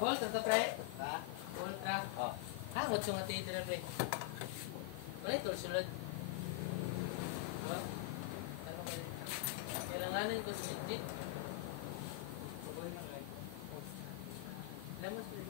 Ultra to pre? Ha? Ultra? Oh. Ha? What's yung ati ito na pre? Wala ito, sunod. Ano ba yun? Kailanganin ko sa legit. Lemon pre.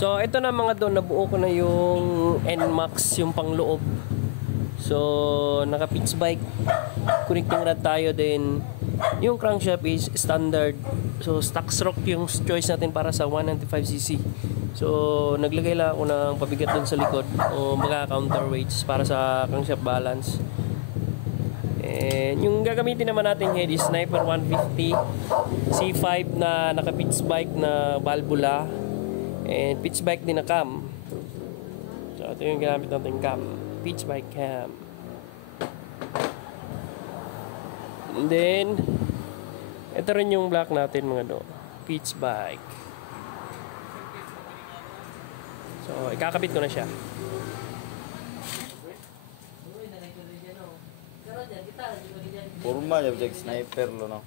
So ito na mga doon, nabuo ko na yung NMAX, yung pangloob. So naka pitch bike, connecting rod tayo din. Yung crankshaft is standard. So stock stroke yung choice natin para sa 195cc. So naglagay lang ako ng pabigat doon sa likod o mga counterweights para sa crankshaft balance. And yung gagamitin naman natin head is Sniper 150 C5 na naka pitch bike na valvula. And pitch bike din na cam. So ito yung ginamit natin cam, pitch bike cam. And then ito rin yung block natin mga do, pitch bike. So ikakabit ko na siya. Forma jab sniper lo no.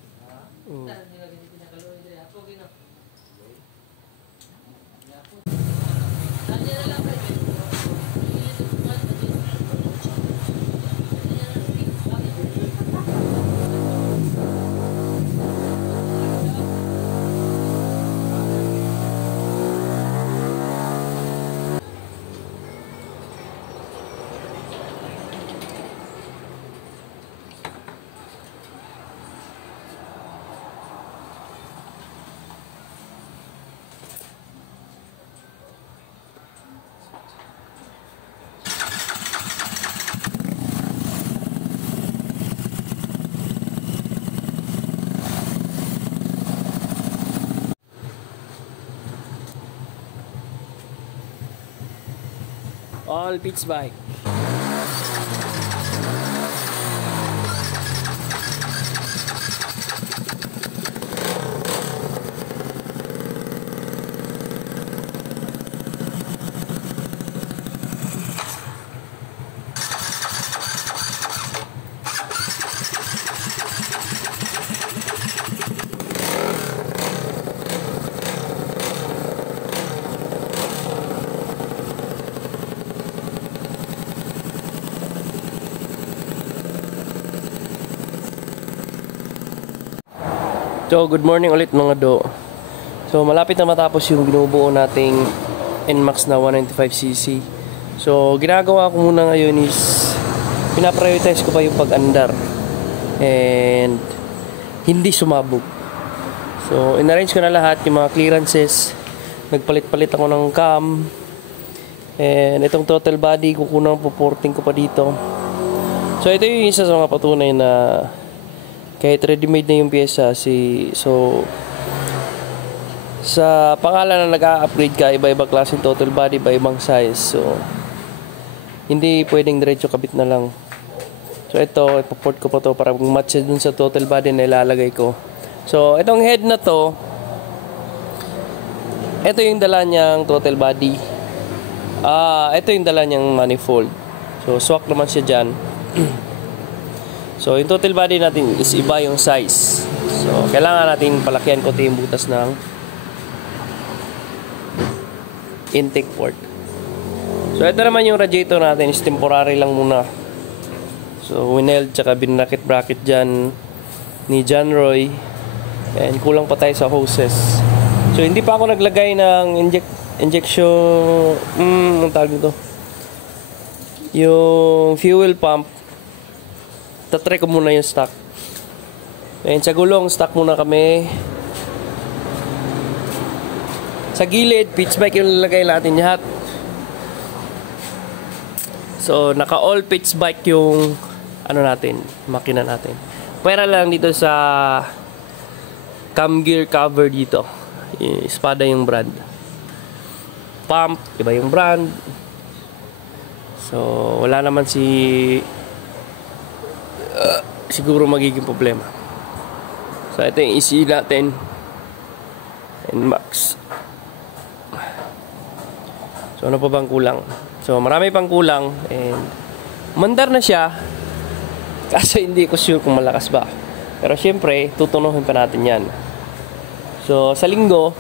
All pitch bike. So good morning ulit mga do. So malapit na matapos yung binubuo nating NMAX na 195cc. So ginagawa ko muna ngayon is pinaprioritize ko pa yung pag-andar and hindi sumabog. So inarrange ko na lahat yung mga clearances. Nagpalit-palit ako ng cam. And itong throttle body kukunan po, porting ko pa dito. So ito yung isa sa mga patunay na kahit ready-made na yung pyesa so sa pangalan na nag-a-upgrade ka, iba-iba klaseng total body, iba-ibang size. So hindi pwedeng diretso kabit na lang. So ito, ipoport ko pa to para match dun sa total body na ilalagay ko. So itong head na to, ito yung dala niyang total body. Ito yung dala niyang manifold. So swak naman siya dyan. So yung total body natin is iba yung size. So kailangan natin palakihan konti yung butas ng intake port. So ito naman yung radiator natin is temporary lang muna. So wineld tsaka binracket bracket dyan ni John Roy. And kulang pa tayo sa hoses. So hindi pa ako naglagay ng injection, ang tawag nito, yung fuel pump tatry ko muna yung stock. And sa gulong, stock muna kami. Sa gilid, pitch bike yung lalagay natin lahat. So, naka all pitch bike yung ano natin, makina natin. Pwera lang dito sa cam gear cover dito. Espada yung brand. Pump, iba yung brand. So, wala naman siguro magiging problema. So, ito yung ECU natin. NMAX. So, ano pa bang kulang? So, marami pang kulang. And, mandar na siya. Kaso, hindi ko sure kung malakas ba. Pero, syempre, tutunuhin pa natin yan. So, sa linggo,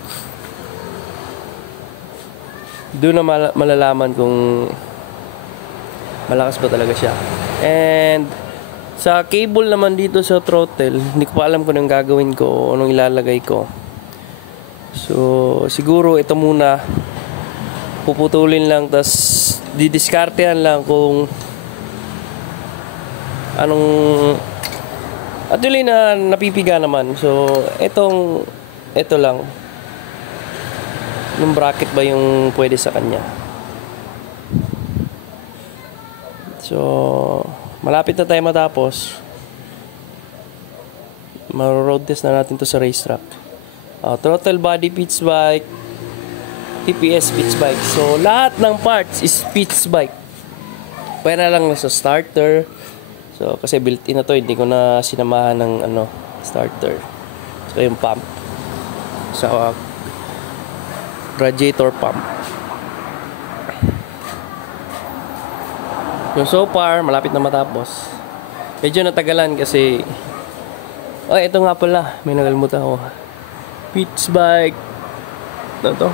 doon na malalaman kung malakas ba talaga siya. And sa cable naman dito sa throttle, hindi ko pa alam kung anong gagawin ko o anong ilalagay ko. So siguro ito muna puputulin lang, tas didiskartehan lang kung anong actually na napipiga naman. So ito lang yung bracket ba yung pwede sa kanya. So, malapit na tayo matapos. Maro-road test na natin to sa racetrack. Throttle body pitch bike, TPS pitch bike. So, lahat ng parts is pitch bike. Pwera lang na sa starter. So, kasi built-in na to, hindi ko na sinamahan ng starter. So, yung pump. So, radiator pump. So far, malapit na matapos. Medyo natagalan kasi ito nga pala, may nagalimutan ako. Pitch bike to?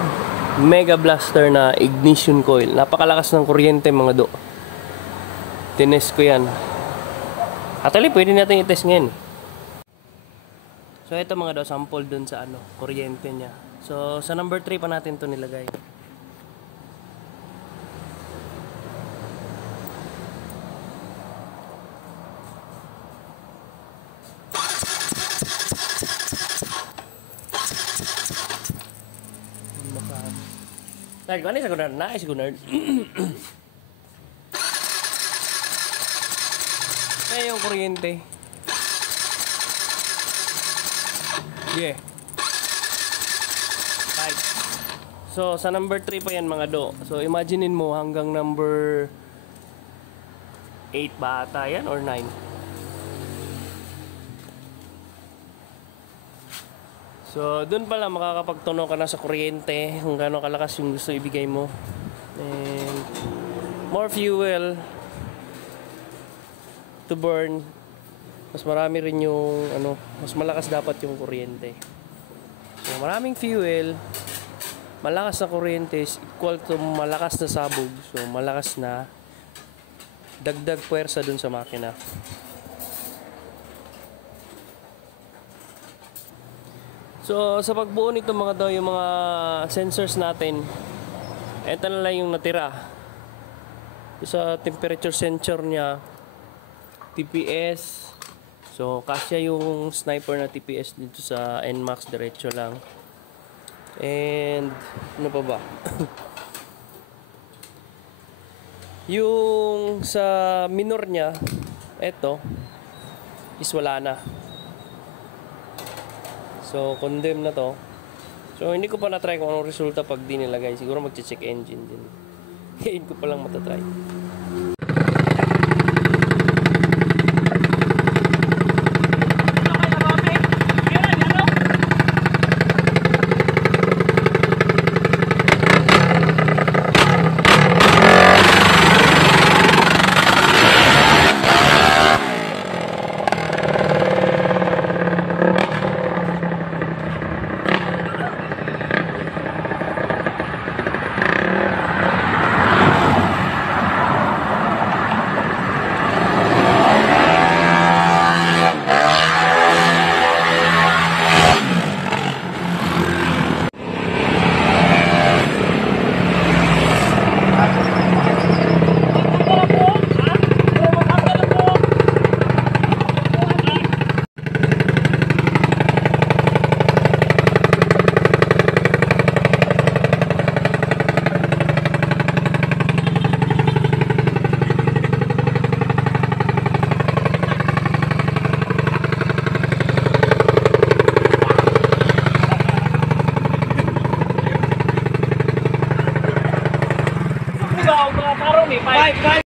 Mega Blaster na ignition coil. Napakalakas ng kuryente mga do. Tinest ko yan. Actually, pwede natin i-test ngayon. So ito mga do, sample dun sa kuryente niya. So sa number 3 pa natin to nilagay. Dahil ko sa gunard na, gunard. Kaya yung kuryente. Yeah. Right. So, sa number 3 pa yan mga do. So, imaginein mo hanggang number 8 ba ata yan or 9? So, dun pala makakapagtuno ka na sa kuryente kung gaano kalakas yung gusto ibigay mo. And more fuel to burn. Mas marami rin yung mas malakas dapat yung kuryente. So, maraming fuel, malakas na kuryente is equal to malakas na sabog. So, malakas na dagdag puwersa dun sa makina. So, sa pagbuo nito mga daw, yung mga sensors natin, eto na lang yung natira. Sa temperature sensor niya, TPS. So, kasya yung sniper na TPS dito sa NMAX, diretso lang. And, ano pa ba? Yung sa minor niya, eto, is wala na. So, condemn na to. So, hindi ko pa na-try kung anong resulta pag di nilagay. Siguro mag-check engine din. Ngayon ko pa lang matatry. ba? Karon eh. 5.